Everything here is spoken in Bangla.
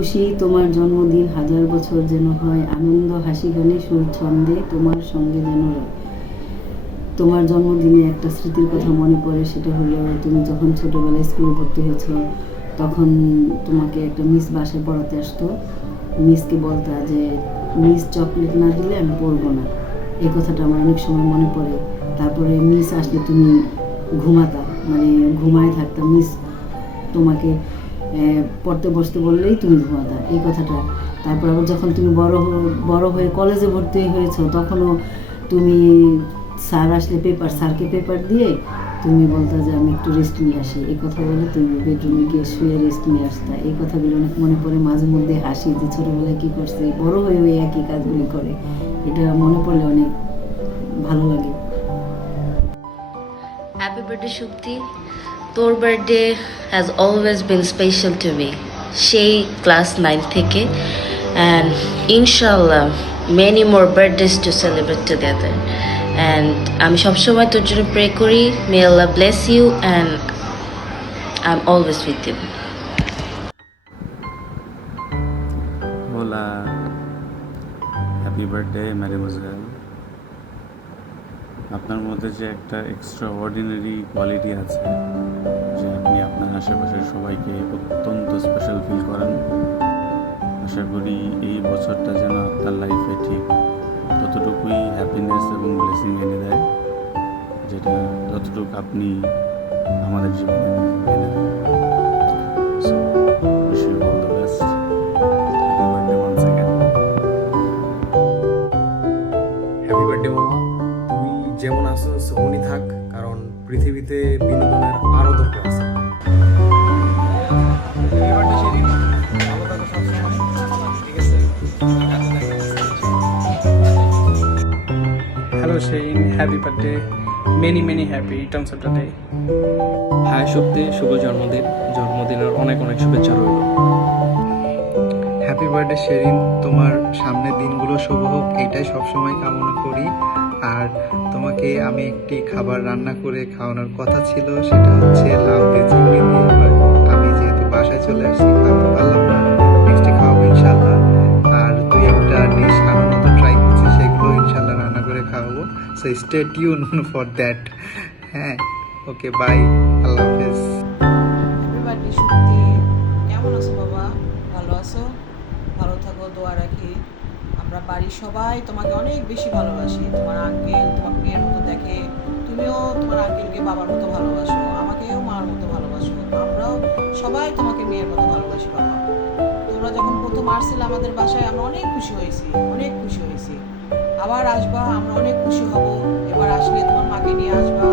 খুশি তোমার জন্মদিন হাজার বছর যেন হয়, আনন্দ হাসি গানে সুর ছন্দে তোমার সঙ্গে যেন রয়। তোমার জন্মদিনে একটা স্মৃতির কথা মনে পড়ে, সেটা হলো তুমি যখন ছোটোবেলায় স্কুলে ভর্তি হয়েছ, তখন তোমাকে একটা মিস বাসায় পড়াতে আসতো। মিসকে বলতা যে মিস চকলেট না দিলে আমি পড়বো না। এই কথাটা আমার অনেক সময় মনে পড়ে। তারপরে মিস আসলে তুমি ঘুমাতা, মানে ঘুমায় থাকতাম। মিস তোমাকে পড়তে বসতে বললেই তুমি ঘুমাতা, এই কথাটা। তারপর আবার যখন তুমি বড় হয়ে কলেজে ভর্তি হয়েছো, তখনও তুমি স্যার আসলে স্যারকে পেপার দিয়ে তুমি বলতা যে আমি একটু রেস্ট নিয়ে আসি। এই কথা বলে তুমি বেডরুমে গিয়ে শুয়ে রেস্ট নিয়ে আসতা। এই কথাগুলো অনেক মনে পড়ে, মাঝে মধ্যে হাসি যে ছোটোবেলায় কী করছে, বড় হয়ে ওই একই কাজগুলি করে। এটা মনে পড়লে অনেক ভালো লাগে। হ্যাপি বার্থডে শুক্তি, তোর birthday has always been special to me, সেই ক্লাস 9 থেকে। অ্যান্ড ইনশাল্লাহ many more birthdays to celebrate together. And আমি সবসময় তোর জন্য প্রে করি, মে আল্লাহ bless you and I am always with you. হোলা, হ্যাপি বার্থডে ম্যাডেমোজেল। আপনার মধ্যে যে একটা এক্সট্রা অর্ডিনারি কোয়ালিটি আছে, যে আপনি আপনার আশেপাশের সবাইকে অত্যন্ত স্পেশাল ফিল করান। আশা করি এই বছরটা যেন আপনার লাইফে ঠিক ততটুকুই হ্যাপিনেস এবং ব্লেসিং এনে দেয়, যেটা যতটুকু আপনি আমাদের জীবনে এনে দেন। So wish you all the best. Happy birthday once again. Happy birthday মামা, তুই যেমন আছো সেমনই থাক, কারণ পৃথিবীতে বিনোদনের আরও দরকার আছে। Hello Shane, happy birthday. Many happy returns of the day. Hi Shakti, শুভ জন্মদিন। জন্মদিনের অনেক অনেক শুভেচ্ছা রইল। হ্যাপি বার্থডে শেরিন, তোমার সামনের দিনগুলো শুভ হোক, এটাই সবসময় কামনা করি। আর তোমাকে আমি একটি খাবার রান্না করে খাওয়ানোর কথা ছিল, সেটা হচ্ছে লাউ দিয়ে চিংড়ি দিয়ে। But আমি যেহেতু বাসায় চলে আসছি, খাওয়াতে পারলাম না। নেক্সটে খাওয়াবো ইনশাল্লাহ। আর তুই একটা ডিশ আনার মতো ট্রাই করছিস, সেগুলো ইনশাল্লাহ রান্না করে খাওয়াবো। So stay tune for that. হ্যাঁ, ওকে, বাই, আল্লাহ হাফেজ। হ্যাপি বার্থডে শুক্তি, কেমন আছো বাবা? ভালো আছো? ভালো থাকো, দোয়া রাখি। আমরা বাড়ির সবাই তোমাকে অনেক বেশি ভালোবাসি। তোমার আঙ্কেল তোমাকে মেয়ের মতো দেখে, তুমিও তোমার আঙ্কেলকে বাবার মতো ভালোবাসো, আমাকেও মার মতো ভালোবাসো। আমরাও সবাই তোমাকে মেয়ের মতো ভালোবাসি বাবা। তোমরা যখন প্রথম আসছিলে আমাদের বাসায়, আমরা অনেক খুশি হয়েছি, অনেক খুশি হয়েছি। আবার আসবা, আমরা অনেক খুশি হব। এবার আসলে তোমার মাকে নিয়ে আসবা।